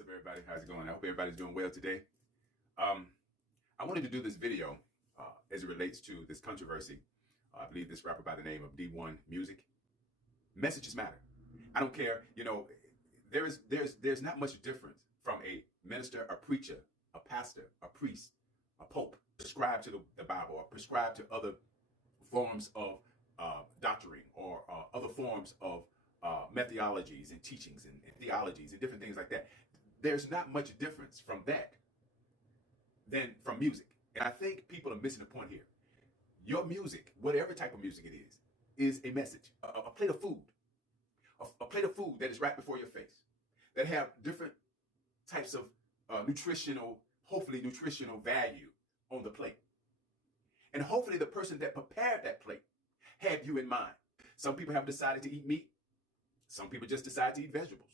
What's up, everybody? How's it going? I hope everybody's doing well today. I wanted to do this video as it relates to this controversy. I believe this rapper by the name of D1 Music. Messages matter. I don't care. You know, there's not much difference from a minister, a preacher, a pastor, a priest, a pope, prescribed to the Bible or prescribed to other forms of doctrine or other forms of methodologies and teachings and theologies and different things like that. There's not much difference from that than from music. And I think people are missing the point here. Your music, whatever type of music it is a message, a plate of food, a plate of food that is right before your face, that have different types of hopefully nutritional value on the plate. And hopefully the person that prepared that plate had you in mind. Some people have decided to eat meat. Some people just decide to eat vegetables.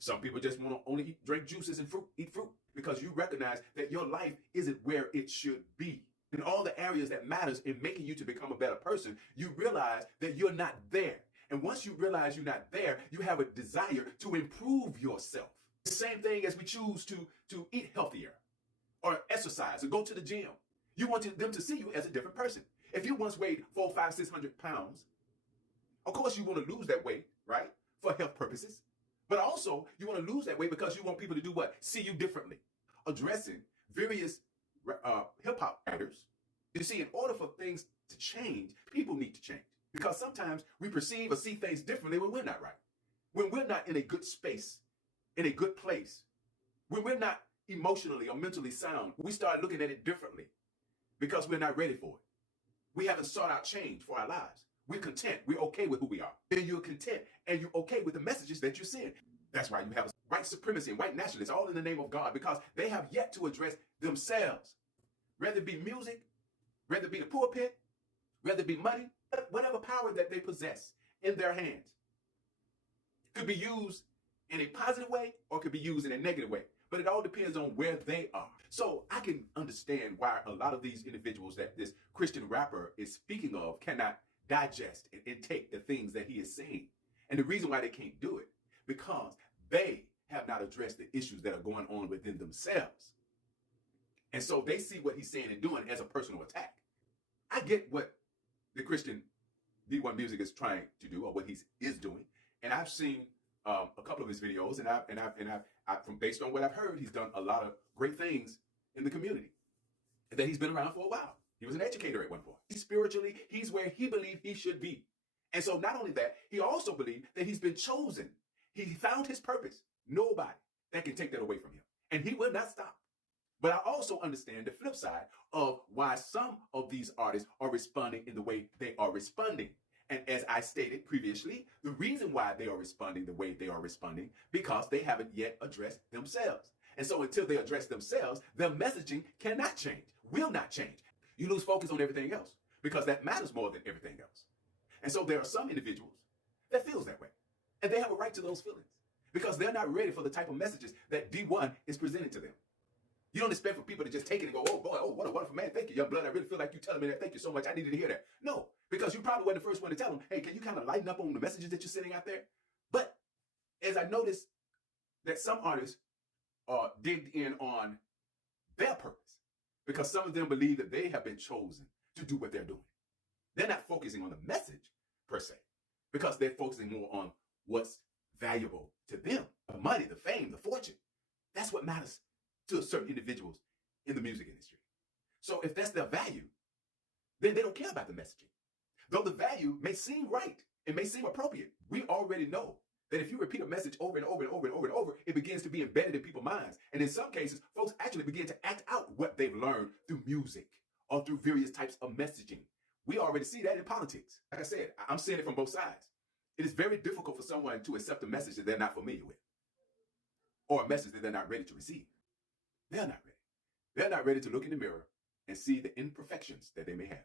Some people just want to only drink juices and eat fruit, because you recognize that your life isn't where it should be. In all the areas that matters in making you to become a better person, you realize that you're not there. And once you realize you're not there, you have a desire to improve yourself. The same thing as we choose to eat healthier or exercise or go to the gym. You want them to see you as a different person. If you once weighed 400, 500, 600 pounds, of course you want to lose that weight, right? For health purposes. But also you want to lose that weight because you want people to do what? See you differently. Addressing various hip hop writers. You see, in order for things to change, people need to change. Because sometimes we perceive or see things differently when we're not right. When we're not in a good space, in a good place. When we're not emotionally or mentally sound, we start looking at it differently because we're not ready for it. We haven't sought out change for our lives. We're content. We're okay with who we are. And you're content and you're okay with the messages that you're seeing. That's why you have white supremacy and white nationalists, all in the name of God, because they have yet to address themselves. Whether it be music, whether it be the pulpit, whether it be money, whatever power that they possess in their hands could be used in a positive way or could be used in a negative way. But it all depends on where they are. So I can understand why a lot of these individuals that this Christian rapper is speaking of cannot digest and intake the things that he is saying. And the reason why they can't do it, because they have not addressed the issues that are going on within themselves. And so they see what he's saying and doing as a personal attack. I get what the Christian D1 Music is trying to do, or what he is doing. And I've seen a couple of his videos, and from based on what I've heard, he's done a lot of great things in the community. And that he's been around for a while. He was an educator at one point. Spiritually, he's where he believed he should be. And so not only that, he also believed that he's been chosen. He found his purpose. Nobody that can take that away from him. And he will not stop. But I also understand the flip side of why some of these artists are responding in the way they are responding. And as I stated previously, the reason why they are responding the way they are responding, because they haven't yet addressed themselves. And so until they address themselves, their messaging cannot change, will not change. You lose focus on everything else because that matters more than everything else. And so there are some individuals that feels that way. And they have a right to those feelings because they're not ready for the type of messages that D1 is presenting to them. You don't expect for people to just take it and go, oh boy, oh, what a wonderful man. Thank you, young blood. I really feel like you telling me that. Thank you so much. I needed to hear that. No, because you probably weren't the first one to tell them, hey, can you kind of lighten up on the messages that you're sending out there? But as I noticed that some artists digged in on their purpose, because some of them believe that they have been chosen to do what they're doing. They're not focusing on the message per se, because they're focusing more on what's valuable to them. The money, the fame, the fortune. That's what matters to certain individuals in the music industry. So if that's their value, then they don't care about the messaging. Though the value may seem right, it may seem appropriate. We already know that if you repeat a message over and over and over and over and over, it begins to be embedded in people's minds. And in some cases, folks actually begin to act out what they've learned through music or through various types of messaging. We already see that in politics. Like I said, I'm seeing it from both sides. It is very difficult for someone to accept a message that they're not familiar with or a message that they're not ready to receive. They're not ready. They're not ready to look in the mirror and see the imperfections that they may have.